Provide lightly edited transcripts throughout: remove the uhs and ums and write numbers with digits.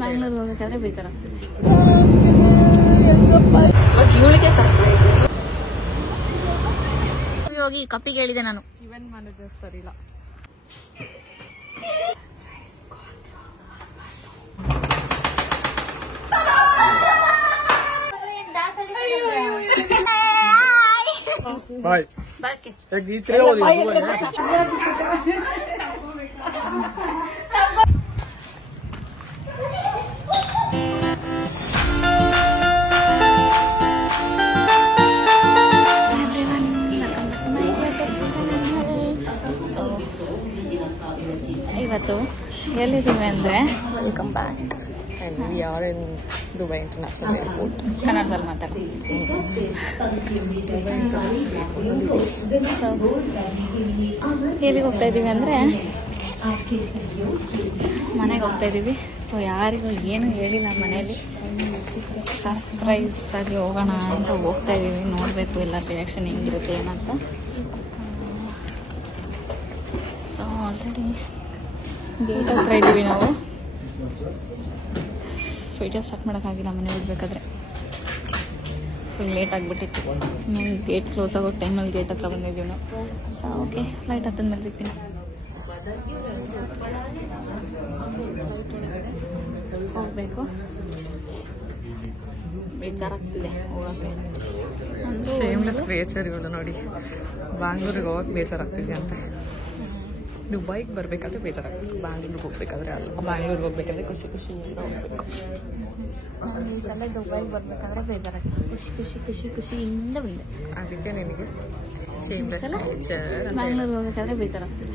ಬ್ಯಾಂಗ್ಳೂರ್ ಹೋಗ್ಬೇಕಾದ್ರೆ ಬೇಜಾರಾಗ್ತದೆ. ಇವಳಿಗೆ ಸರ್ಪ್ರೈಸ್ ಹೋಗಿ ಕಪ್ಪಿಗೆ ಹೇಳಿದೆ ನಾನು. ಇವನ್ ಮ್ಯಾನೇಜರ್ ಸರಿ ಇಲ್ಲ. ಬಾಯ್ ಇವತ್ತು ಎಲ್ಲಿದ್ದೀವಿ ಅಂದರೆ welcome back. We are in Dubai International Airport. ಕನ್ನಡದಲ್ಲಿ ಮಾತಾಡ್ತೀವಿ. ಎಲ್ಲಿಗೆ ಹೋಗ್ತಾ ಇದ್ದೀವಿ ಅಂದರೆ ಮನೆಗೆ ಹೋಗ್ತಾ ಇದ್ದೀವಿ. ಸೊ ಯಾರಿಗೂ ಏನು ಹೇಳಿಲ್ಲ ಮನೇಲಿ, ಸರ್ಪ್ರೈಸ್ ಆಗಿ ಹೋಗೋಣ ಅಂತ ಹೋಗ್ತಾ ಇದ್ದೀವಿ. ನೋಡಬೇಕು ಎಲ್ಲ ರಿಯಾಕ್ಷನ್ ಹೆಂಗಿರುತ್ತೆ ಏನಂತ. ಸೊ ಆಲ್ರೆಡಿ ಗೇಟ್ ಹತ್ರ ಇದ್ದೀವಿ ನಾವು. ವಿಡಿಯೋ ಸ್ಟಾರ್ಟ್ ಮಾಡೋಕ್ಕಾಗಿಲ್ಲ ಮನೆ ಹೋಗ್ಬೇಕಾದ್ರೆ, ಫುಲ್ ಲೇಟ್ ಆಗಿಬಿಟ್ಟಿತ್ತು. ಇನ್ನೇನು ಗೇಟ್ ಕ್ಲೋಸ್ ಆಗೋ ಟೈಮಲ್ಲಿ ಗೇಟ್ ಹತ್ರ ಬಂದಿದ್ದೀವಿ ನಾವು. ಸೊ ಓಕೆ, ಫ್ಲೈಟ್ ಹತ್ತದ ಮೇಲೆ ಸಿಗ್ತೀನಿ. ಹೋಗಬೇಕು, ಬೇಜಾರಾಗ್ತಿದೆ ಹೋಗೋಕ್ಕೆ. ಶೇಮ್ಲೆಸ್ ಕ್ರಿಯೇಚರ್ ಇವಳು ನೋಡಿ. ಬ್ಯಾಂಗ್ಳೂರಿಗೆ ಹೋಗಕ್ಕೆ ಬೇಜಾರಾಗ್ತಿದೆ ಅಂತ. ದುಬೈಗೆ ಬರಬೇಕಾದ್ರೆ ಬೇಜಾರಾಗ್ತದೆ, ಬ್ಯಾಂಗ್ಳೂರಿಗೆ ಹೋಗ್ಬೇಕಾದ್ರೆ ಅಲ್ಲ. ಬ್ಯಾಂಗ್ಳೂರಿಗೆ ಹೋಗ್ಬೇಕಾದ್ರೆ ಖುಷಿ ಖುಷಿಯಿಂದ ಹೋಗ್ಬೇಕು. ಈ ಸಲ ದುಬೈಗೆ ಬರಬೇಕಾದ್ರೆ ಬೇಜಾರಾಗ್ತದೆ. ಖುಷಿಯಿಂದ ಬಂದೆ. ಅದಕ್ಕೆ ನಿನಗೆ ಶೇಮ್ಲೆಸ್ ಕ್ರಿಯೇಚರ್. ಬ್ಯಾಂಗ್ಳೂರಿಗೆ ಹೋಗ್ಬೇಕಾದ್ರೆ ಬೇಜಾರಾಗ್ತದೆ.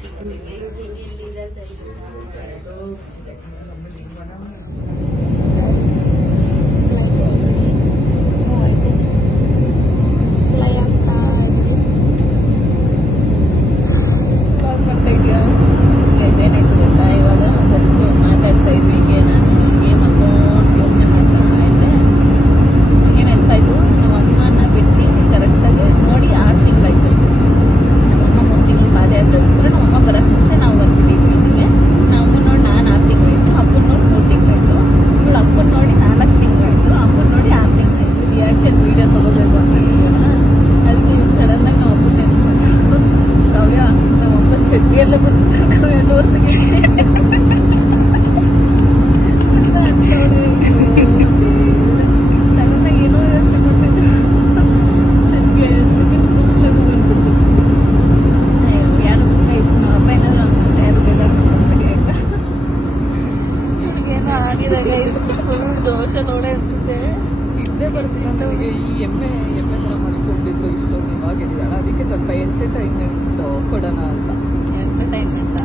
ಏನಾಯ್ತು ಗೊತ್ತಾ, ಇವಾಗ ಜಸ್ಟ್ ಮಾತಾಡ್ತಾ ಇದ್ವಿ. ನಾನು ಗೇಮ್ ಹಾಕೊಂಡು ಯೋಚನೆ ಮಾಡ್ತಾ ಇದ್ದೆ. ಏನು ನೆನಪಾಯ್ತು, ನಾವು ಅಮ್ಮನ ಬಿಟ್ಟು ಕರೆಕ್ಟಾಗಿ ನೋಡಿ 6 ತಿಂಗಳಾಯ್ತು. ನಮ್ಮಮ್ಮ 3 ತಿಂಗಳು ಪಾದಯಾತ್ರೆ ಹೋಗ್ತಾರೆ. ನಮ್ಮಮ್ಮ ಬರೋಕ್ಕೆ ಮುಂಚೆ ನಾವು ಬರ್ತಿದ್ದೀವಿ ಇಲ್ಲಿಗೆ. ನಾವು ನೋಡಿ ನಾನು 6 ತಿಂಗಳಾಯ್ತು, ಅಪ್ಪನ ನೋಡಿ 3 ತಿಂಗಳಾಯ್ತು. ಇವಳು ಅಪ್ಪನ ನೋಡಿ 4 ತಿಂಗಳಾಯ್ತು, ಅಮ್ಮನ ನೋಡಿ 6 ತಿಂಗಳಾಯ್ತು. ರಿಯಾಕ್ಷನ್ ವೀಡಿಯೋ ತೊಗೋಬೇಕು ಅಂತ ಅದಕ್ಕೆ ಇವ್ರು ಸಡನ್ನಾಗಿ ನಾವು ಅಪ್ಪನ ನೆನೆಸ್ಕೊಂಡು ಕಾವ್ಯ ನಮ್ಮಪ್ಪ ಚಡ್ಡಿ ಎಲ್ಲ ಕೊಡ್ತಾರೆ ಕಾವ್ಯ ನೋಡ್ತೀವಿ ಸಡನ್ನಾಗಿ ಏನೋ ಯೋಚನೆ ಮಾಡ್ತಿದ್ರು. ನನಗೆ ಫುಲ್ಲಾಗಿ ಬಂದ್ಬಿಡ್ತು. ಯಾರು ನಮ್ಮ ಅಪ್ಪ ಏನಾದ್ರು ಯಾರು ಬೇಜಾರು ಮಾಡ್ಕೊಳ್ಬೇಡಿ ಅಂತ. ಏನೋ ಆಗಿದೆ, ಫುಲ್ ಜೋಶ ನೋಡೇ ಇರ್ತಿದ್ದೆ. ಇದ್ದೇ ಬರ್ತೀನಿ ಅಂತ ನನಗೆ ಈ ಎಮ್ಮೆ ಥರ ಮಾಡ್ಕೊಂಡಿದ್ರು ಇಷ್ಟೊಂದು ಇವಾಗಿದ್ದಾಳ. ಅದಕ್ಕೆ ಸ್ವಲ್ಪ ಎಂಟರ್ಟೈನ್ಮೆಂಟ್ ಕೊಡೋಣ ಅಂತ. ಎಂಟರ್ಟೈನ್ಮೆಂಟ್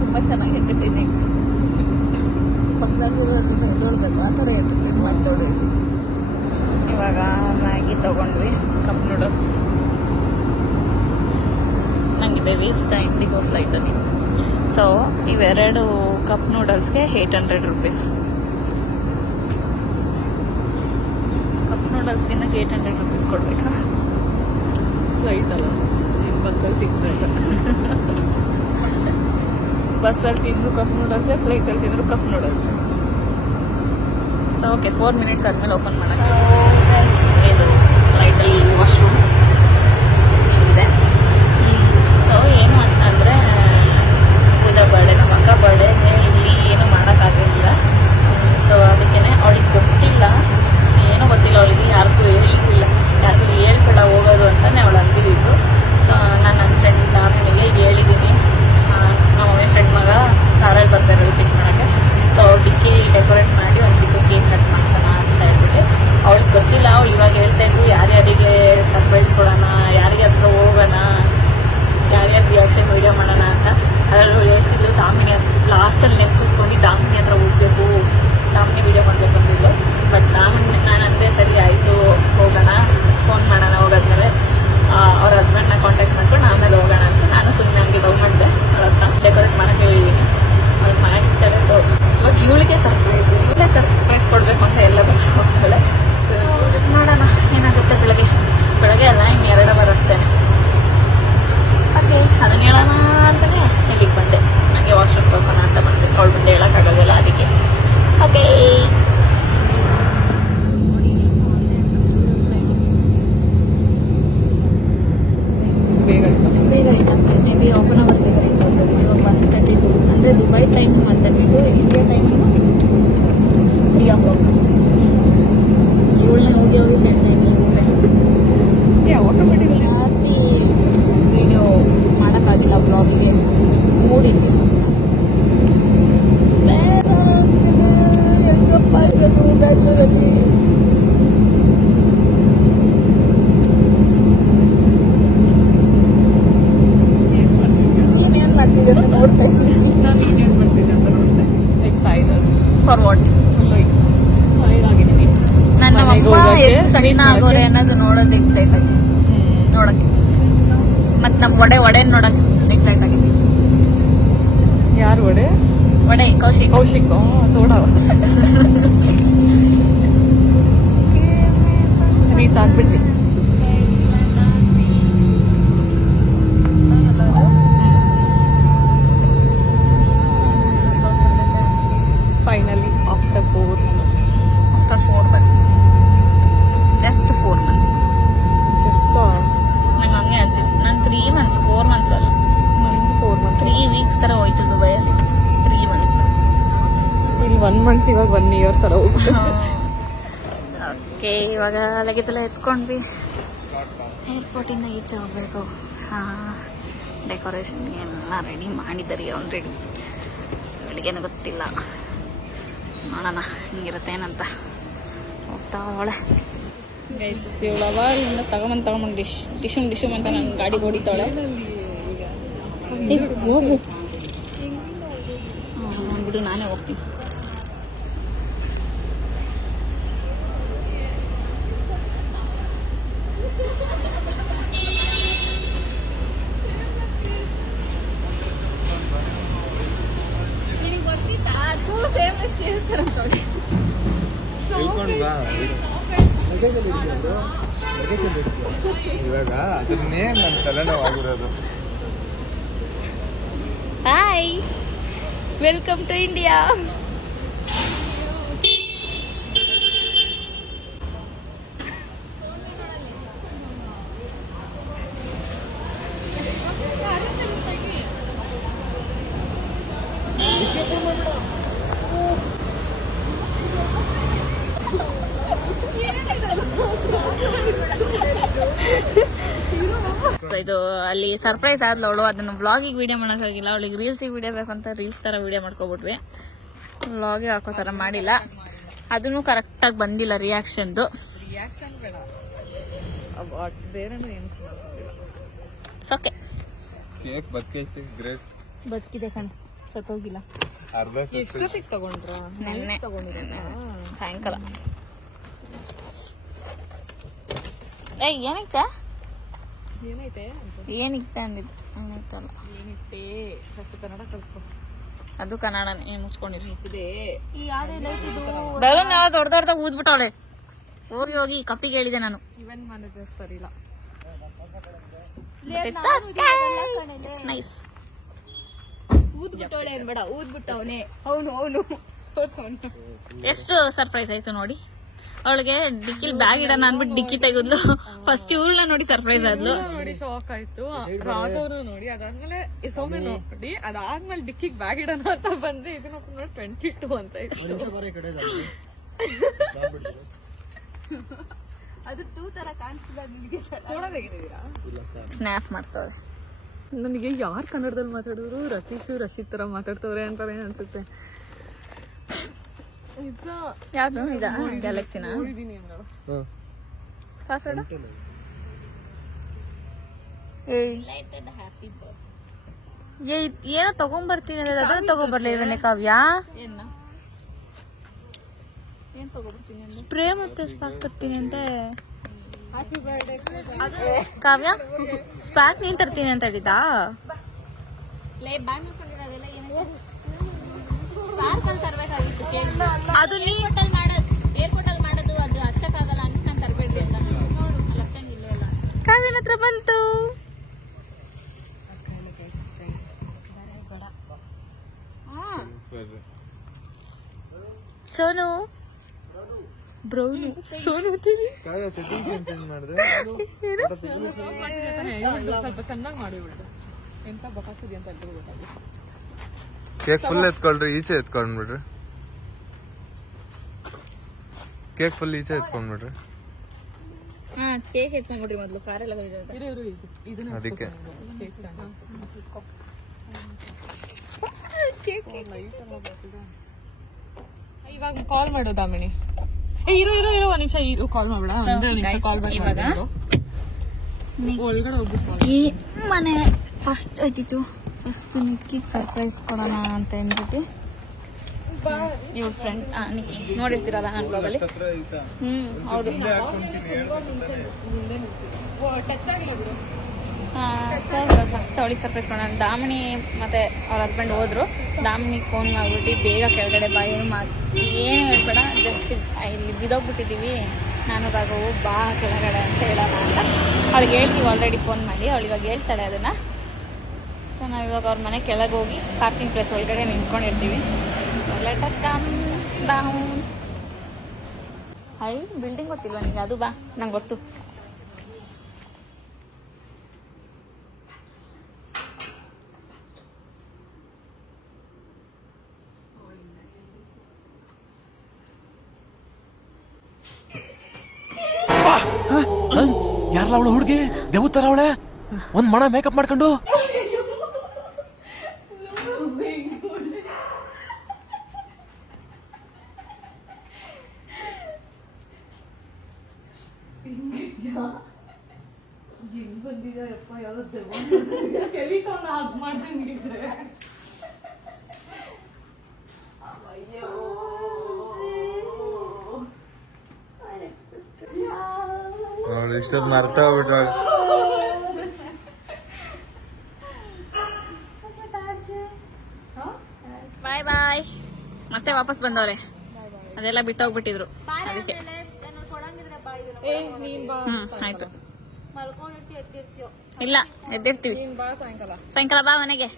ತುಂಬ ಚೆನ್ನಾಗಿ ಎಂಟರ್ಟೈನಿಂಗ್. ಪಕ್ಕದಲ್ಲಿರೋದ್ರಿಂದ ಎದ್ದೋಳ್ಬೇಕು, ಆ ಥರ ಎಂಟರ್ಟೈನ್ ಮಾಡ್ತೋಳಿ. ಇವಾಗ ಮ್ಯಾಗಿ ತೊಗೊಂಡ್ವಿ, ಕಪ್ ನೂಡಲ್ಸ್. ನನಗಿದೆ ವೇಸ್ಟ್ ಇಂಡಿಗೋ ಫ್ಲೈಟಲ್ಲಿ. ಸೊ ಇವೆರಡು ಕಪ್ ನೂಡಲ್ಸ್ಗೆ 800 rupees. ಕಪ್ ನೂಡಲ್ಸ್ ತಿನ್ನಕ್ಕೆ 800 rupees ಕೊಡ್ಬೇಕಾ? ಫ್ಲೈಟ್ ಅಲ್ಲ, ನೀನು ಬಸ್ಸಲ್ಲಿ ತಿಂತಾರೆ. ಬಸ್ಸಲ್ಲಿ ತಿಂದ್ರು ಕಪ್ ನೂಡಲ್ಸೇ, ಫ್ಲೈಟಲ್ಲಿ ತಿಂದ್ರು cup noodles. So okay, 4 minutes ಆದಮೇಲೆ ಓಪನ್ ಮಾಡೋಕ್ಕೆ. ಇದು ಫ್ಲೈಟಲ್ಲಿ ವಾಶ್ರೂಮ್ ಇದೆ. ಸೊ ಏನು ಅಂತಂದರೆ ಪೂಜಾ ಬರ್ಡೇ, ನಮ್ಮ ಅಕ್ಕ ಬರ್ಡೇ ಇಲ್ಲಿ ಏನು ಮಾಡೋಕ್ಕಾಗಿಲ್ಲ. ಸೊ ಅದಕ್ಕೆ ಅವಳಿಗೆ ಗೊತ್ತಿಲ್ಲ, ಏನೂ ಗೊತ್ತಿಲ್ಲ ಅವಳಿಗೆ, ಯಾರಿಗೂ ಹೇಳಿಲ್ಲ, ಯಾರಿಗೂ ಹೇಳ್ಬೇಡ ಹೋಗೋದು ಅಂತಲೇ ಅವಳು ಅಂದಿದ್ದು. ಸೊ ನಾನು ನನ್ನ ಫ್ರೆಂಡ್ ಆಮೇಲೆ ಹೇಳಿದ್ದೀನಿ, ನಮ್ಮ ಮಮ್ಮಿ ಫ್ರೆಂಡ್ ಮಗ ಕಾರಲ್ಲಿ ಬರ್ತಾ ಇರೋದು ಪಿಕ್ ಮಾಡೋಕ್ಕೆ. ಸೊ ಡಿಕ್ಕಿ ಡೆಕೋರೇಟ್ ಮಾಡಿ ಒಂದು ಚಿಕ್ಕ ಕೇಕ್ ಕಟ್ ಮಾಡಿಸೋಣ ಅಂತ ಹೇಳ್ಬಿಟ್ಟು. ಅವಳಿಗೆ ಗೊತ್ತಿಲ್ಲ, ಅವಳು ಇವಾಗ ಹೇಳ್ತಾ ಇದ್ವಿ ಯಾರ್ಯಾರಿಗೆ ಸರ್ಪ್ರೈಸ್ ಕೊಡೋಣ, ಯಾರಿಗೆ ಹತ್ರ ಹೋಗೋಣ, ಯಾರ್ಯಾರು ರಿಯಾಕ್ಷನ್ ವೀಡಿಯೋ ಮಾಡೋಣ ಅಂತ. ಅದರಲ್ಲಿ ಅವಳು ಹೇಳ್ತಿದ್ಲು ದಾಮಿನಿ ಲಾಸ್ಟಲ್ಲಿ ನೆನಪಿಸ್ಕೊಂಡು ದಾಮಿನಿ ಹತ್ರ ಹೋಗಬೇಕು, ದಾಮಿನಿ ವೀಡಿಯೋ ಮಾಡಬೇಕು ಅಂತಿದ್ಲು. ಬಟ್ ನಾನು ಅಂದೇ ಸರಿ ಆಯಿತು ಹೋಗೋಣ, ಫೋನ್ ಮಾಡೋಣ ಹೋಗೋದ್ಮೇಲೆ ಅವ್ರ ಹಸ್ಬೆಂಡ್ನ ಕಾಂಟ್ಯಾಕ್ಟ್ ಮಾಡ್ಕೊಂಡು ಆಮೇಲೆ ಹೋಗೋಣ ಅಂತ ನಾನು ಸುಮ್ಮನೆ ಹಂಗೆ ಲವ್ ಮಾಡಿದೆ. ಅವಳ ಹತ್ರ ಡೆಕೋರೇಟ್ ಮಾಡೋಕ್ಕೆ ಹೇಳಿದ್ದೀನಿ, ಅವಳು ಮಾಡಿರ್ತಾರೆ. ಸೊ ಇವಾಗ ಇವಳಿಗೆ ಸರ್ಪ್ರೈಸ್ ಕೊಡಬೇಕು ಅಂತ ಎಲ್ಲ ಬರ್ತಾ ಹೋಗ್ತಾಳೆ. ಸೊ ಮಾಡೋಣ ಏನಾಗುತ್ತೆ. ಬೆಳಗ್ಗೆ ಅಲ್ಲ, ಇನ್ನು 2 ಅವರ್ ಅಷ್ಟೇ. ಓಕೆ, ಅದನ್ನ ಹೇಳೋಣ ಅಂತಲೇ ಇಲ್ಲಿಗೆ ಬಂದೆ. ನನಗೆ ವಾಶ್ರೂಮ್ ತೋರ್ಸೋಣ ಅಂತ ಬಂದೆ. ಅವಳು ಮುಂದೆ ಹೇಳೋಕ್ಕಾಗಲ್ಲ. ಟೈಮ್ ಮಾತಾಡಿದ್ದು ಇಂಡಿಯಾ ಟೈಮಿಂಗ್ 3 o'clock. ಇವಳನ್ನ ಹೋಗಿ 10 ಟೈಮ್ ಆಟೋಮೆಟಿಕಲಿ ಜಾಸ್ತಿ ವಿಡಿಯೋ ಮಾಡೋಕ್ಕಾಗಿಲ್ಲ ಬ್ಲಾಗಿಗೆ ಮೂಡಿದ್ವಿ. ಬೆಂಗಳೂರಲ್ಲಿ ನೀನೇನ್ ಮಾಡ್ತಿದ್ದೆ ಅಂತ ನೋಡ್ತಾ ಇದ್ದೀನಿ. ನಾನು ಏನೇನು ಮಾಡ್ತಿದ್ದೆ ಅಂತ ನೋಡಿದೆ. Excited for what? Full excite ಆಗಿದ್ದೀನಿ. ನನ್ನ ಮನೆಗೆ ಅಮ್ಮ ಹೋಗಕ್ಕೆ, ಎಷ್ಟು ಸಣ್ಣ ಆಗೋರೆ ಅನ್ನೋದು ನೋಡೋದು ಎಕ್ಸೈಟ್ ಆಗಿ ನೋಡಕ್ಕೆ, ಮತ್ ನಮ್ ಒಡೆ ನೋಡಕ್ಕೆ ಎಕ್ಸೈಟ್ ಆಗಿದೆ. ಯಾರು ಒಡೆ? ಒಡೆ ಕೌಶಿಕ್. ಕೌಶಿಕ್ ಸೋಡಾ ರೀಚ್ ಆಗ್ಬಿಟ್ಟು finally after 4 months. After 4 months. Just 4 months. Just ನಂಗೆ ಹಂಗೆ ಅನ್ಸಿತ್ತು. ನಾನು 3 months 4 months ಅಲ್ಲ, ನನಗೆ 4 months. 3 weeks ತರ ಹೋಯ್ತು ದುಬೈಯಲ್ಲಿ. 3 months. ಇಲ್ಲಿ 1 month, ಇವಾಗ 1 year ತರ ಹೋಗುತ್ತೆ. ಓಕೆ, ಇವಾಗ ಲಗೇಜ್ ಎಲ್ಲ ಎತ್ಕೊಂಡ್ವಿ. ಏರ್ಪೋರ್ಟಿಂದ ಈಚೆ ಹೋಗ್ಬೇಕು. ಡೆಕೋರೇಷನ್ ಎಲ್ಲ ರೆಡಿ ಮಾಡಿದ್ದಾರೆ ಆಲ್ರೆಡಿ. ಬೆಳಿಗ್ಗೆನೂ ಗೊತ್ತಿಲ್ಲ, ನೋಡೋಣ ಹಿಂಗಿರುತ್ತೆ ಏನಂತ. ಹೋಗ್ತಾ ಅವಳೆ ಇವಳವ ಇನ್ನು ತಗೊಂಬಂದು ಡಿಶುಮ್ ಅಂತ ನನ್ನ ಗಾಡಿ ಹೊಡಿತಾಳೆ. ಹೋಗು ಬಿಡು, ನಾನೇ ಹೋಗ್ತೀನಿ. ಇವಾಗ ಅದನ್ನೇ ನನ್ನ ತಲೆನೋವಾಗಿರೋದು. Hi, welcome to India. ಇದು ಅಲ್ಲಿ ಸರ್ಪ್ರೈಸ್ ಆದ್ಲು ಅವಳು. ಅದನ್ನು ವ್ಲಾಗಿಗೆ ವಿಡಿಯೋ ಮಾಡೋಕ್ಕಾಗಿಲ್ಲ. ಅವಳಿಗೆ ರೀಲ್ಸಿಗೆ ವಿಡಿಯೋ ಬೇಕಂತ ರೀಲ್ಸ್ ತರ ವಿಡಿಯೋ ಮಾಡ್ಕೊಬಿಟ್ವಿ. ವ್ಲಾಗಿಗೆ ಹಾಕೋ ತರ ಮಾಡಿಲ್ಲ. ಅದನ್ನು ಕರೆಕ್ಟಾಗಿ ಬಂದಿಲ್ಲ ರಿಯಾಕ್ಷನ್ದು. ರಿಯಾಕ್ಷನ್ ಬೇಡ, ಬೇರೆನೂ ಏನು ಸೊಕ್ಕೆ ಕೇಕ್ ಬದುಕೈತಿ, ಗ್ರೇಟ್. ಬದುಕಿದೆ ಕಣ, ಸತ್ತೋಗಿಲ್ಲ. ಎಷ್ಟೊತ್ತಿಗೆ ತಗೊಂಡ್ರ? ನೆನ್ನೆ ಸಾಯಂಕಾಲ. ಏನಿತ್ತ ಏನೈತೆ ಏನಿತ್ತ ಅಂದಿದ್ದು. ಏನಿತ್ತಲ್ಲ, ಏನಿಟ್ಟೆ ಫಸ್ಟ್ ಕನ್ನಡ ಕಲ್ತ್ಕೊ. ಅದು ಕನ್ನಡನೇ ಮುಚ್ಕೊಂಡಿರಿ. ಇದೆ ಬೆಳೂನ್ ಯಾವ ದೊಡ್ಡದಾಗ ಊದ್ಬಿಟ್ಟವಳೆ. ಹೋಗಿ ಹೋಗಿ ಕಪ್ಪಿಗೆ ಹೇಳಿದೆ ನಾನು. ಇವನ್ ಮ್ಯಾನೇಜರ್ ಸರಿಲ್ಲ. It's nice. ಊದ್ಬಿಟ್ಟವಳೆ ಅನ್ಬೇಡ, ಊದ್ಬಿಟ್ಟವನೆ ಅವನು. ಎಷ್ಟು ಸರ್ಪ್ರೈಸ್ ಆಯ್ತು ನೋಡಿ. ಅವಳಿಗೆ ಡಿಕ್ಕಿ ಬ್ಯಾಗ್ ಇಡೋಣ ಅನ್ಬಿಟ್ಟು ಡಿಕ್ಕಿ ತೆಗೆದ್ಲು. ಫಸ್ಟ್ ಇವಳನ್ನ ನೋಡಿ ಸರ್ಪ್ರೈಸ್ ಆದ್ಲು. ನೋಡಿ ಶಾಕ್ ಆಯ್ತು. ರಾಘವ್ನು ನೋಡಿ, ಅದಾದ್ಮೇಲೆ ಸೌಮ್ಯ ನೋಡಿ, ಅದಾದ್ಮೇಲೆ ಡಿಕ್ಕಿಗೆ ಬ್ಯಾಗ್ ಇಡೋಣ ಅಂತ ಬಂದ್ರೆ ಇದನ್ನ ನೋಡಿ 22 ಅಂತ ಇತ್ತು. ಅದು 2 ತರ ಕಾಣಿಸ್ತಿಲ್ಲ ನಿಮಗೆ. ಫೋಟೋ ತೆಗಿದಿದ್ದೀರಾ? ಸ್ನ್ಯಾಪ್ ಮಾಡ್ತಾವೆ. ನನಗೆ ಯಾರು ಕನ್ನಡದಲ್ಲಿ ಮಾತಾಡಿದ್ರು ರತೀಶ್ ರಶೀದ್ ತರ ಮಾತಾಡ್ತವ್ರೆ ಅಂತಾರೆ ಅನ್ಸುತ್ತೆ. ಯಾವ್ದು ಇದ ಗ್ಯಾಲಕ್ಸಿನ ನೋಡಿದೀನಿ ಪಾಸ್ವರ್ಡ್. ಏನೋ ತಗೊಂಡ್ಬರ್ತೀನಿ ಅಂದ್ರೆ ಅದನ್ನ ತಗೊಂಡ್ಬರ್ಲಿಲ್ವೇನೆ ಕಾವ್ಯ? ಏನ್ ತಗೊಂಡ್ಬರ್ತೀನಿ? ಸ್ಪ್ರೇ ಮತ್ತೆ ಸ್ಪಾಕ್ ತರ್ತೀನಿ ಅಂತ ಕಾವ್ಯ. ಸ್ಪಾಕ್ ನೀನ್ ತರ್ತೀನಿ ಅಂತ ಹೇಳಿದಾ? ಅದು ಏರ್ಪೋರ್ಟ್ ಅಲ್ಲಿ ಮಾಡೋದು, ಅದು ಹಚ್ಚಕ್ಕಾಗಲ್ಲ ಅನ್ಕೊಂಡ್ ತರಬೇಡ್ರಿ ಅಂತ ಕಾವ್ಯನ ಹತ್ರ ಬಂತು. ಸೋನು ಬ್ರೌನು ಸೋನು ಸ್ವಲ್ಪ ಚೆನ್ನಾಗಿ ಮಾಡಿ ಬಿಡು. ಎಂತ ಬಕಾಸಿದೆ ಅಂತ ಗೊತ್ತಾಗ. ಕೇಕ್ ಫುಲ್ ಎತ್ಕೊಳ್ರಿ, ಈಚೆ ಎತ್ಕೊಂಡ್ಬಿಡ್ರಿ. ಕೇಕ್ ಫುಲ್ ಈಚೆ ಎತ್ಕೊಂಡ್ಬಿಡ್ರಿ. ಹಾ ಕೇಕ್ ಎತ್ಕೊಂಡ್ಬಿಡ್ರಿ ಮೊದ್ಲು, ಕಾರೆಲ್ಲ ಅದಕ್ಕೆ ಇವಾಗ ಕಾಲ್ ಮಾಡು ದಾಮಿನಿ. ಇರು ಒಂದ್ ನಿಮಿಷ, ಕಾಲ್ ಮಾಡ್ಬೇಡ, ಒಂದೇ ನಿಮಿಷ ಕಾಲ್ ಇವಾಗ ಒಳಗಡೆ ಹೋಗ್ಬಿಟ್ಟು ಈ ಮನೆ ಫಸ್ಟ್ ಆಯ್ತಿತ್ತು. ಫಸ್ಟ್ ನಿಕ್ಕಿಗೆ ಸರ್ಪ್ರೈಸ್ ಕೊಡೋಣ ಅಂತ ಅಂದ್ಬಿಟ್ಟು ಇವ್ರ ಫ್ರೆಂಡ್ ನಿಕ್ಕಿ ನೋಡಿರ್ತೀರಲ್ಲ ನನ್ನ ಬ್ಲಾಗಲ್ಲಿ. ಹೌದು. ಸರ್ ಫಸ್ಟ್ ಅವಳಿಗೆ ಸರ್ಪ್ರೈಸ್ ಮಾಡೋಣ. ದಾಮಿನಿ ಮತ್ತೆ ಅವ್ರ ಹಸ್ಬೆಂಡ್ ಹೋದ್ರು. ದಾಮಿನಿಗೆ ಫೋನ್ ಮಾಡ್ಬಿಟ್ಟು ಬೇಗ ಕೆಳಗಡೆ ಬಾ, ಏನು ಹೇಳ್ಬೇಡ, ಜಸ್ಟ್ ಇಲ್ಲಿ ಬಿದೋಗ್ಬಿಟ್ಟಿದ್ದೀವಿ, ನಾನು ಬಾಗು ಬಾ ಕೆಳಗಡೆ ಅಂತ ಹೇಳೋಣ ಅಂತ ಅವ್ಳಿಗೆ ಹೇಳ್ತೀವಿ ಆಲ್ರೆಡಿ ಫೋನ್ ಮಾಡಿ. ಅವಳು ಇವಾಗ ಹೇಳ್ತಾಳೆ ಅದನ್ನು. ಸೊ ನಾವು ಇವಾಗ ಅವ್ರ ಮನೆ ಕೆಳಗೆ ಹೋಗಿ ಪಾರ್ಕಿಂಗ್ ಪ್ಲೇಸ್ ಒಳಗಡೆ ನಿಂತ್ಕೊಂಡಿರ್ತೀವಿ. So let us come down. High building ಗೊತ್ತಿಲ್ವಾ ನಿಂಗೆ? ಅದು ಬಾ, ನಂಗೆ ಗೊತ್ತು. ಯಾರಲ್ಲ ಅವಳು ಹುಡುಗಿ? ದೇವತರ ಅವಳೆ, ಒಂದ್ ಮಣ ಮೇಕಪ್ ಮಾಡ್ಕೊಂಡು. ಇಷ್ಟೊಂದು ಮರ್ತಾ ಹೋಗ್ಬಿಟ್ಟ. ಬಾಯ್ ಬಾಯ್. ಮತ್ತೆ ವಾಪಸ್ ಬಂದವ್ರೆ, ಅದೆಲ್ಲ ಬಿಟ್ಟೋಗ್ಬಿಟ್ಟಿದ್ರು ಅದಕ್ಕೆ. ಆಯ್ತು, ಇಲ್ಲ ಎದ್ದಿರ್ತೀವಿ. ಸಾಯಂಕಾಲ ಬಾ ಮನೆಗೆ.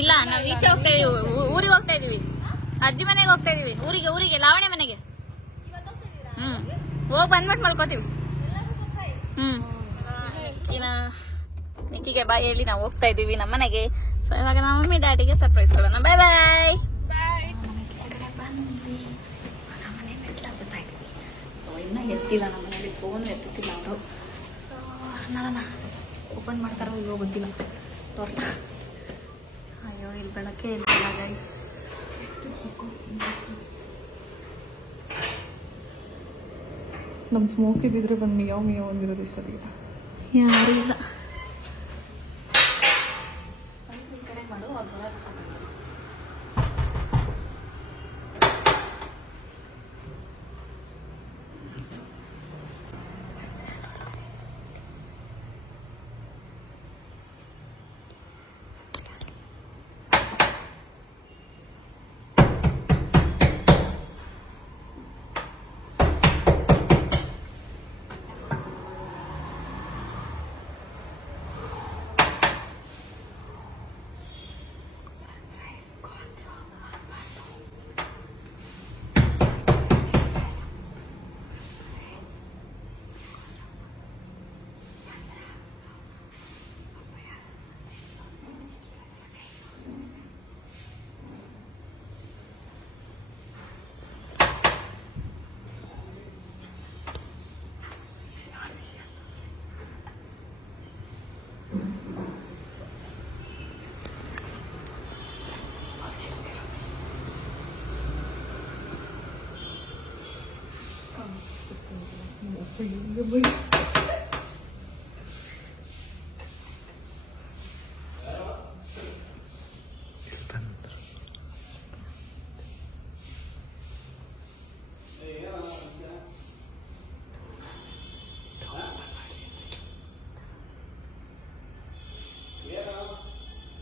ಇಲ್ಲ ನಾವ್ ಈಚೆ ಹೋಗ್ತಾ ಇದೀವಿ, ಊರಿಗೆ ಹೋಗ್ತಾ ಇದೀವಿ, ಅಜ್ಜಿ ಮನೆಗೆ ಹೋಗ್ತಾ ಇದೀವಿ. ಊರಿಗೆ ಲಾವಣೆ ಮನೆಗೆ. ಹೋಗಿ ಬಂದ್ಬಿಟ್ಟು ಮಲ್ಕೋತೀವಿ. ನಿಕ್ಕಿಗೆ ಬಾಯ್ ಹೇಳಿ ನಾವು ಹೋಗ್ತಾ ಇದೀವಿ ನಮ್ಮ ಮನೆಗೆ. ಸೊ ಇವಾಗ ನಮ್ಮ ಮಮ್ಮಿ ಡ್ಯಾಡಿಗೆ ಸರ್ಪ್ರೈಸ್ ಕೊಡೋಣ. ಬಾಯ್ ಬಾಯ್. ಸೊ ಇನ್ನ ಎತ್ತಿಲ್ಲ ನಮ್ಮ ಮನೇಲಿ, ಫೋನ್ ಎತ್ತುತ್ತಿಲ್ಲ ಅವರು. ಸೊ ನೋಡೋಣ ಓಪನ್ ಮಾಡ್ತಾರೋ ಇಲ್ಲೋ ಗೊತ್ತಿಲ್ಲ. ತೋರ್ಲ. ಅಯ್ಯೋ ಇಲ್ಲಿ ಬೆಳಕೆ ಇಲ್ಲ ಗೈಸ್. ನಮ್ ಸ್ಮೋಕ್ ಇದ್ದಿದ್ರೆ ಬಂದು ಮಿಯಾವ್ ಅಂದಿರೋದು ಇಷ್ಟೊತ್ತಿಗೆ. ಯಾರು ಇಲ್ಲ.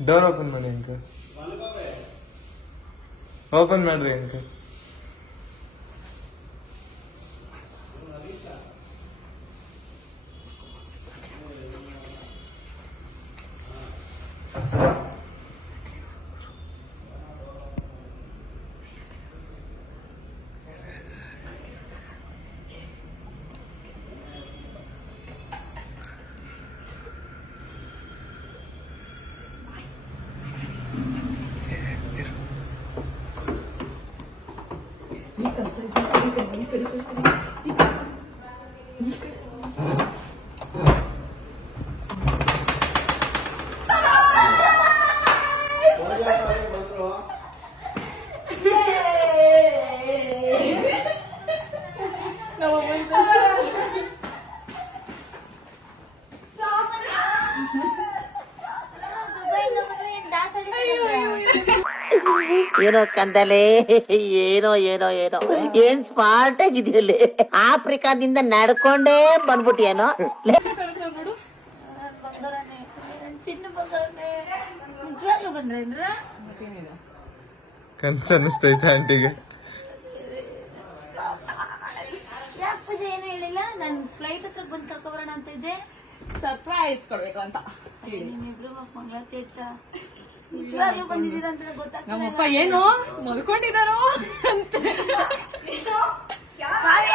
ಡೋರ್ ಓಪನ್ ಮಾಡಿ ಅಂಕಲ್, ಓಪನ್ ಮಾಡ್ರಿ ಅಂಕಲ್. ಏನೋ ಕಂದಲೆ ಏನೋ ಏನೋ ಏನೋ ಏನ್ ಸ್ಮಾರ್ಟ್ ಆಗಿದೆಯಲ್ಲಿ ಆಫ್ರಿಕಾದಿಂದ ನಡ್ಕೊಂಡೇ ಬಂದ್ಬಿಟ್ಟಿಯೇನೋ. ಕನ್ಸು ಅನ್ನಿಸ್ತೈತೆ ಆಂಟಿಗೆ. ಏನು ಹೇಳಿಲ್ಲ, ನಾನು ಫ್ಲೈಟ್ ಹತ್ರ ಬಂದು ಕರ್ಕೊಬರೋಣ ಅಂತ ಇದ್ದೆ. ಸರ್ಪ್ರೈಸ್ ಕೊಡ್ಬೇಕು ಅಂತ ನಿಮ್ಮಿಬ್ರು ಮಂಗಳಾರತಿ ಆಯ್ತಾ? ನಿಜವಾಗ್ಲೂ ಬಂದಿದ್ದೀರಾ ಅಂತ ಗೊತ್ತಾಗ್ತದೆ. ನಮ್ಮಪ್ಪ ಏನು ಮಲ್ಕೊಂಡಿದಾರೋ ಅಂತ. ಕಾವ್ಯ,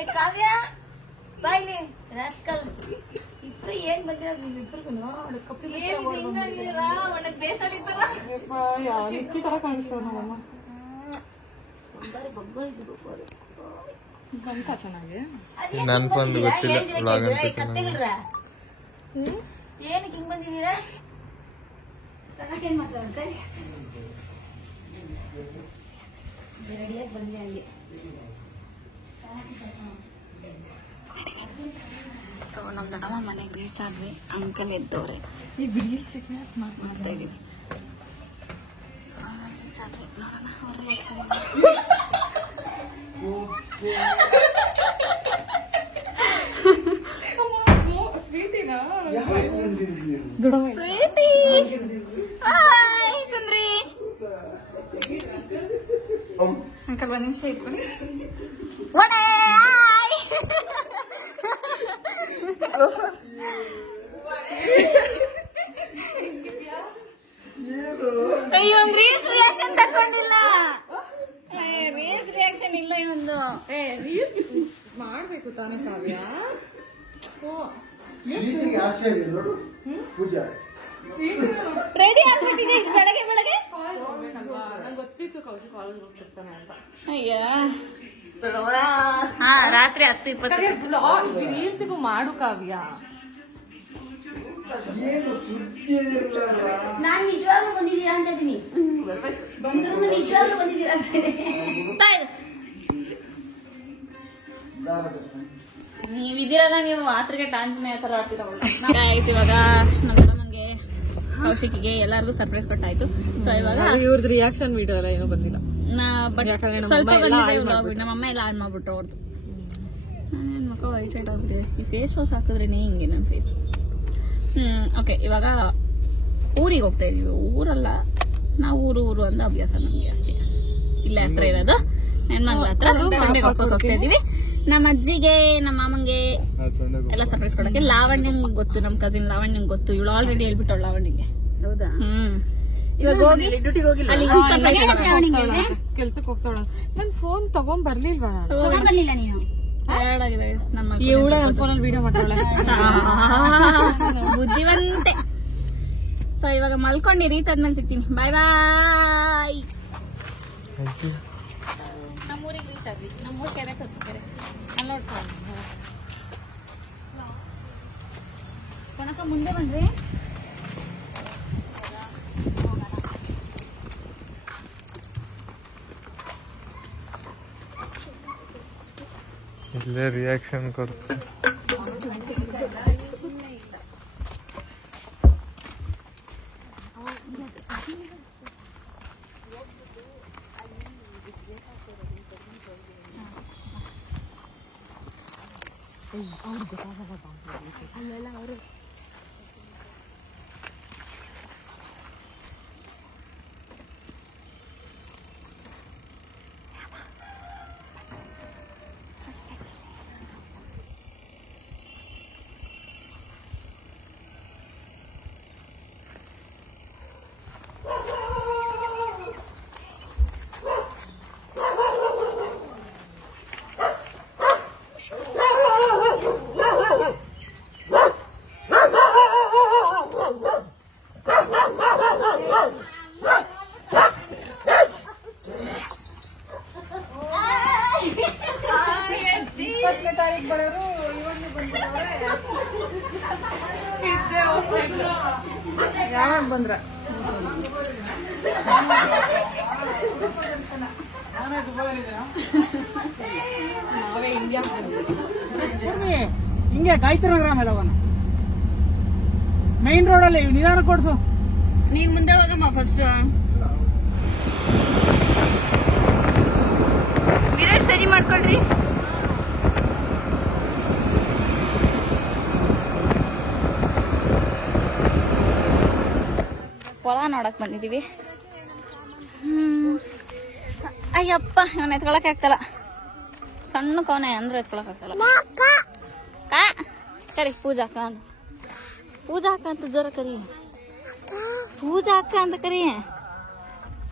ಏ ಕಾವ್ಯ ಬಾಯ್ಲಿ ರಾಸ್ಕಲ್, ಇಬ್ರು ಏನ್ ಬಂದಿರ ನಿಮ್ಮಿಬ್ರಿಗೂ ಕಪ್ಪಿ ಒಳ್ಳೆ ಬೇಸಲಿದ್ದಾರ ತರ ಕಾಣಿಸ್ತಾವ ನಮ್ಮಮ್ಮ. ಬಂತ ಚೆನ್ನಾಗಿ. ನನ್ ಫೋನ್ ಗೊತ್ತಿಲ್ಲ ವ್ಲಾಗ್ ಅಂತ ಕತ್ತೆಗಳ್ರ ಏನಕ್ಕೆ ಹಿಂಗ್ ಬಂದಿದ್ದೀರಾ? ಏನ್ ಮಾತಾಡ್ತಾರೆ ಬಂದೆ ಅಲ್ಲಿ. ಸೊ ನಮ್ ದೊಡ್ಡಮ್ಮ ಮನೆಗೆ ರೀಚ್ ಆದ್ವಿ. ಅಂಕಲ್ ಎದ್ದವ್ರೆ ಮಾಡ್ತಾ ಇದೀವಿ. ಸೊ ರೀಚ್ ಆದ್ವಿ, ನೋಡೋಣ ಅವ್ರ ರಿಯಾಕ್ಷನ್. ಸ್ವೀಟಿನಾ? ಸ್ವೀಟಿ ಹಾಯ್ ಸುಂದ್ರಿ. ಅಂಕಲ್ ಒಂದ್ ನಿಮಿಷ ಇಟ್ಕೊಂಡು ಅಯ್ಯೋ ರೀಲ್ಸ್ ರಿಯಾಕ್ಷನ್ ತಕೊಂಡಿಲ್ಲ. ರೀಲ್ಸ್ ರಿಯಾಕ್ಷನ್ ಇಲ್ಲ ಇವೊಂದು. ಮಾಡ್ಬೇಕು ತಾನೇ ಕಾವ್ಯ. ರೆಡಿ ಆಗ್ಬಿಟ್ಟಿದೆ ಬೆಳಗ್ಗೆ ಬೆಳಗ್ಗೆ. ನಂಗೆ ಗೊತ್ತಿತ್ತು ಕೌಶಿ ಕಾಲೇಜ್ ಹೋಗ್ತಿರ್ತಾನೆ ಅಂತ. ಅಯ್ಯ ಹಾ ರಾತ್ರಿ 10:20 ರೀಲ್ಸಿಗೂ ಮಾಡು ಕಾವ್ಯ. ನಾನ್ ನಿಜವಾಗ್ಲೂ ಬಂದಿದ್ದೀರಾ ಅಂತ ಇದೀನಿ. ಬಂದ್ರು ನಿಜವಾಗ್ಲೂ ಬಂದಿದ್ದೀರಾ ಅಂತ ನೀವಿದ್ದೀರಲ್ಲ, ನೀವು ಆತ್ರಿಗೆ ಆಂಜನೇಯ ತರ ಆಡ್ತೀರ. ಇವಾಗ ನಮ್ಮ ತಮ್ಮಂಗೆ ಕೌಶಿಕಿಗೆ ಎಲ್ಲಾರ್ಗು ಸರ್ಪ್ರೈಸ್ ಕೊಟ್ಟಾಯ್ತು. ಸೊ ಇವಾಗ ಇವ್ರದ್ದು ರಿಯಾಕ್ಷನ್ ವಿಡಿಯೋ ಎಲ್ಲ ಏನೋ ಬಂದಿಲ್ಲ. ಸ್ವಲ್ಪ ಬಂದಿದೆ. ನಮ್ಮಮ್ಮ ಎಲ್ಲ ಆಡ್ ಮಾಡ್ಬಿಟ್ರು ಅವ್ರದ್ದು. ನನ್ನ ಮುಖ ವೈಟ್ ವೈಟ್ ಆಗ್ಬಿಟ್ಟಿದೆ. ಈ ಫೇಸ್ ವಾಶ್ ಹಾಕಿದ್ರೇನೆ ಹಿಂಗೆ ನನ್ನ ಫೇಸ್. ಓಕೆ, ಇವಾಗ ಊರಿಗೆ ಹೋಗ್ತಾ ಇದೀವಿ. ಊರಲ್ಲ, ನಾವು ಊರು ಅಂದ ಅಭ್ಯಾಸ ನಮ್ಗೆ ಅಷ್ಟೇ. ಇಲ್ಲೇ ಹತ್ರ ಇರೋದು ಹೆಣ್ಮಗ್ಳ ಹತ್ರ. ಸಂಡೆಗೆ ಹೋಗ್ತಾ ಇದೀವಿ. ನಮ್ಮ ಅಜ್ಜಿಗೆ, ನಮ್ಮ ಮಾಮಂಗೆ ಎಲ್ಲ ಸರ್ಪ್ರೈಸ್ ಕೊಡಕ್ಕೆ. ಲಾವಣ್ಯಂಗ್ ಗೊತ್ತು, ನಮ್ ಕಸಿನ್ ಲಾವಣ್ಯಂಗ್ ಗೊತ್ತು. ಇವಳು ಆಲ್ರೆಡಿ ಹೇಳ್ಬಿಟ್ಟವಳು ಲಾವಣ್ಯಂಗೆ. ಹೌದಾ? ಇವಾಗ ಹೋಗಿ ಡ್ಯೂಟಿಗೆ ಹೋಗಿಲ್ಲ, ಕೆಲ್ಸಕ್ಕೆ ಹೋಗ್ತಾಳ. ನನ್ ಫೋನ್ ತಗೊಂಡ್ ಬರ್ಲಿಲ್ವಾ? ಬಂದಿಲ್ಲ ನೀನು. ಇವಳ ಫೋನಲ್ಲಿ ವಿಡಿಯೋ ಮಾಡ್ತಾಳೆ. ಬುದ್ಧಿವಂತೆ. ಸೊ ಇವಾಗ ಮಲ್ಕೊಂಡು ರೀಚ್ ಆದ್ಮೇಲೆ ಸಿಗ್ತೀನಿ. ಬಾಯ್ ಬಾಯ್. ನಮ್ಮೂರಿಗೆ ರೀಚ್ ಆದ್ವಿ. ನಮ್ಮೂರ್ ಕೆರೆ ತೋರಿಸ್ತಾರೆ. ಅಲ್ಲಿ ನೋಡ್ಕೊಂಡು ಕನಕ ಮುಂದೆ ಬಂದ್ರೆ ಇಲ್ಲೇ ರಿಯಾಕ್ಷನ್ ಕೊಡ್ತೀನಿ. ಬಂದ್ರ ನಾವೇ ಇಂಡಿಯಾ ಹಿಂಗೆ ಗಾಯತ್ರಿ ನಗರ ಮೇಲೆ ಹೋಗೋಣ. ಮೈನ್ ರೋಡ್ ಅಲ್ಲಿ ನಿಧಾನ ಕೊಡ್ಸು. ನೀನ್ ಮುಂದೆ ಹೋಗಮ್ಮ ಫಸ್ಟ್. ಮಿರರ್ ಸರಿ ಮಾಡ್ಕೊಳ್ರಿ. ಹೊಲ ನೋಡಕ್ ಬಂದಿದೀವಿ. ಅಯ್ಯಪ್ಪ ಇವನ್ ಎತ್ಕೊಳಕ್ ಆಗ್ತಲ್ಲ, ಸಣ್ಣ ಕೋನೆ ಅಂದ್ರೂ ಎತ್ಕೊಳಕ್ ಆಗ್ತಲ್ಲ. ಕರಿ ಪೂಜಾ ಅಕ್ಕ, ಪೂಜಾ ಅಕ್ಕ ಅಂತ ಜೋರ ಕರಿ, ಪೂಜಾ ಅಕ್ಕ ಅಂತ ಕರಿ.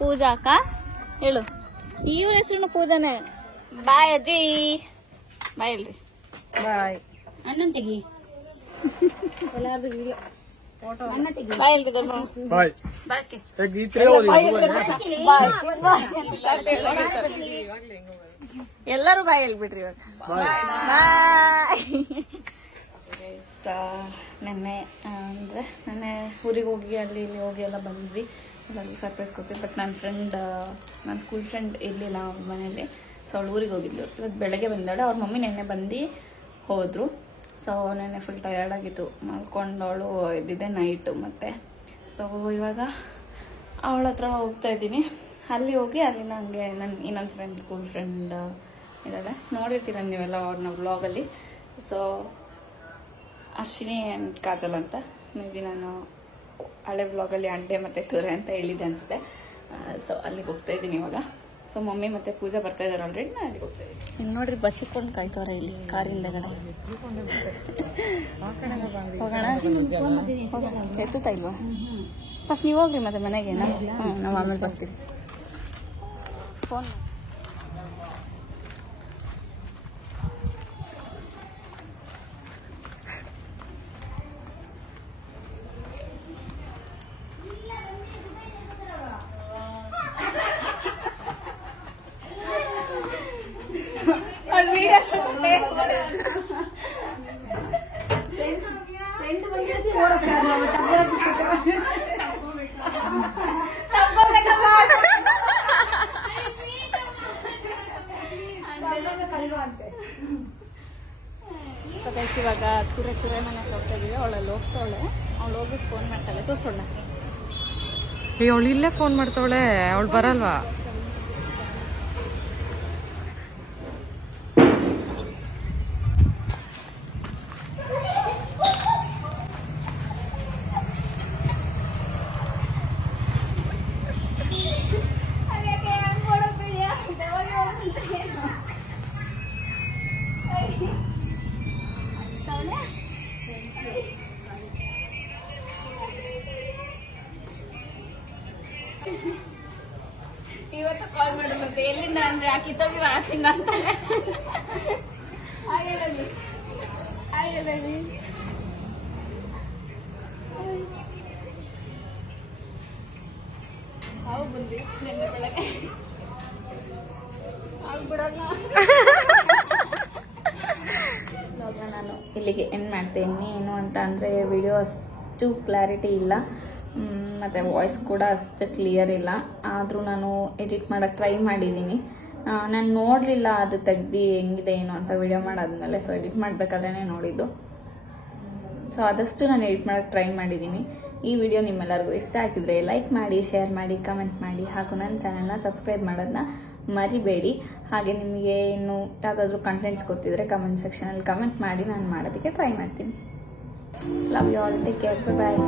ಪೂಜಾ ಅಕ್ಕ ಹೇಳು, ಇವ್ರ ಹೆಸರು ಪೂಜಾನೇ. ಬಾಯ್ ಅಜ್ಜಿ, ಬಾಯ್ ಹೇಳ್ರಿ. ಬಾಯ್. ಅಣ್ಣನ್ ತೆಗಿ, ವಿಡಿಯೋ ಬಾಯ್ ಹೇಳ್ರಿ. ಬಾಯ್. ಎಲ್ಲರೂ ಬಾಯ್ ಹೇಳ್ಬಿಟ್ರಿ ಇವಾಗ. ನೆನ್ನೆ ಅಂದರೆ ನೆನ್ನೆ ಊರಿಗೆ ಹೋಗಿ ಅಲ್ಲಿ ಇಲ್ಲಿ ಹೋಗಿ ಎಲ್ಲ ಬಂದ್ವಿ, ಎಲ್ಲರಿಗೂ ಸರ್ಪ್ರೈಸ್ ಕೊಟ್ವಿ. ಬಟ್ ನನ್ನ ಫ್ರೆಂಡ್, ನನ್ನ ಸ್ಕೂಲ್ ಫ್ರೆಂಡ್ ಇರಲಿಲ್ಲ ಅವ್ರ ಮನೇಲಿ. ಸೊ ಅವಳು ಊರಿಗೆ ಹೋಗಿದ್ಲು. ಇವತ್ತು ಬೆಳಗ್ಗೆ ಬಂದಾಳೆ. ಅವ್ರ ಮಮ್ಮಿ ನೆನ್ನೆ ಬಂದು ಹೋದರು. ಸೊ ನೆನ್ನೆ ಫುಲ್ ಟಯರ್ಡ್ ಆಗಿತ್ತು, ಮಲ್ಕೊಂಡು ಅವಳು ಎದ್ದಿದ್ದೆ ನೈಟು. ಮತ್ತು ಸೊ ಇವಾಗ ಅವಳ ಹತ್ರ ಹೋಗ್ತಾ ಇದ್ದೀನಿ. ಅಲ್ಲಿ ಹೋಗಿ ಅಲ್ಲಿಂದ ಹಂಗೆ ಇನ್ನೊಂದು ಫ್ರೆಂಡ್, ಸ್ಕೂಲ್ ಫ್ರೆಂಡ್ ಇದ್ದಾಳೆ, ನೋಡಿರ್ತೀರ ನೀವೆಲ್ಲ ಅವ್ರನ್ನ ವ್ಲಾಗಲ್ಲಿ. ಸೊ ಅಶ್ವಿನಿ ಆ್ಯಂಡ್ ಕಾಜಲ್ ಅಂತ, ಮೇ ಬಿ ನಾನು ಹಳೆ ವ್ಲಾಗಲ್ಲಿ ಅಂಡೆ ಮತ್ತು ತುರೆ ಅಂತ ಹೇಳಿದ್ದೆ ಅನಿಸುತ್ತೆ. ಸೊ ಅಲ್ಲಿಗೆ ಹೋಗ್ತಾ ಇದ್ದೀನಿ ಇವಾಗ. ಸೊ ಮಮ್ಮಿ ಮತ್ತು ಪೂಜಾ ಬರ್ತಾ ಇದ್ದಾರೆ ಆಲ್ರೆಡಿ, ನಾನು ಅಲ್ಲಿಗೆ ಹೋಗ್ತಾ ಇದ್ದೀನಿ. ಇಲ್ಲಿ ನೋಡ್ರಿ ಬಚ್ಚಿಕೊಂಡು ಕಾಯ್ತವ್ರೆ ಇಲ್ಲಿ ಕಾರಿಂದಗಡೆ. ಹೋಗೋಣ, ಎತ್ತುತ್ತಾ ಇಲ್ವಾ? ಫಸ್ಟ್ ನೀವು ಹೋಗ್ರಿ ಮತ್ತೆ ಮನೆಗೆ, ನಾವು ಆಮೇಲೆ ಬರ್ತೀವಿ. ಫೋನ್ ಸೊ ಗೈಸ್ ಇವಾಗ ತುರೆ ಮನೆಗೆ ಹೋಗ್ತಾ ಇದೀವಿ. ಅವಳಲ್ಲಿ ಹೋಗ್ತಾವಳೆ, ಅವಳು ಹೋಗ್ಬಿಟ್ಟು ಫೋನ್ ಮಾಡ್ತಾಳೆ. ತೋರ್ಸೋಣ. ಅವಳು ಇಲ್ಲೇ ಫೋನ್ ಮಾಡ್ತಾವಳೆ, ಅವಳು ಬರಲ್ವಾ? ಇವತ್ತು ಕಾಲ್ ಮಾಡಿರುತ್ತೆ, ಎಲ್ಲಿಂದ ಅಂದ್ರೆ ಆ ಕಿತ್ತೋಗಿರೋ ಆಟಿಂದ ಅಂತಾನೆ. ಬಂದ್ವಿ ನಿನ್ನೆ ಬೆಳಗ್ಗೆ ಆಗ್ಬಿಡೋಣ. ನಾನು ಇಲ್ಲಿಗೆ ಎಂಡ್ ಮಾಡ್ತೀನಿ. ಏನು ಅಂತ ಅಂದರೆ ವಿಡಿಯೋ ಅಷ್ಟು ಕ್ಲಾರಿಟಿ ಇಲ್ಲ, ಮತ್ತು ವಾಯ್ಸ್ ಕೂಡ ಅಷ್ಟು ಕ್ಲಿಯರ್ ಇಲ್ಲ. ಆದರೂ ನಾನು ಎಡಿಟ್ ಮಾಡೋಕ್ಕೆ ಟ್ರೈ ಮಾಡಿದ್ದೀನಿ. ನಾನು ನೋಡಲಿಲ್ಲ ಅದು ತೆಗ್ದು ಹೆಂಗಿದೆ ಏನು ಅಂತ ವಿಡಿಯೋ ಮಾಡಾದ್ಮೇಲೆ. ಸೊ ಎಡಿಟ್ ಮಾಡಬೇಕಾದ್ರೆ ನೋಡಿದ್ದು. ಸೊ ಆದಷ್ಟು ನಾನು ಎಡಿಟ್ ಮಾಡೋಕ್ಕೆ ಟ್ರೈ ಮಾಡಿದ್ದೀನಿ. ಈ ವಿಡಿಯೋ ನಿಮ್ಮೆಲ್ಲರಿಗೂ ಇಷ್ಟ ಆಗಿದ್ರೆ ಲೈಕ್ ಮಾಡಿ, ಶೇರ್ ಮಾಡಿ, ಕಮೆಂಟ್ ಮಾಡಿ, ಹಾಗೂ ನನ್ನ ಚಾನಲ್ನ ಸಬ್ಸ್ಕ್ರೈಬ್ ಮಾಡೋದನ್ನ ಮರಿಬೇಡಿ. ಹಾಗೆ ನಿಮಗೆ ಇನ್ನು ಯಾವುದಾದ್ರೂ ಕಂಟೆಂಟ್ಸ್ ಗೊತ್ತಿದ್ರೆ ಕಮೆಂಟ್ ಸೆಕ್ಷನಲ್ಲಿ ಕಮೆಂಟ್ ಮಾಡಿ, ನಾನು ಮಾಡೋದಕ್ಕೆ ಟ್ರೈ ಮಾಡ್ತೀನಿ. Love you all, take care, bye.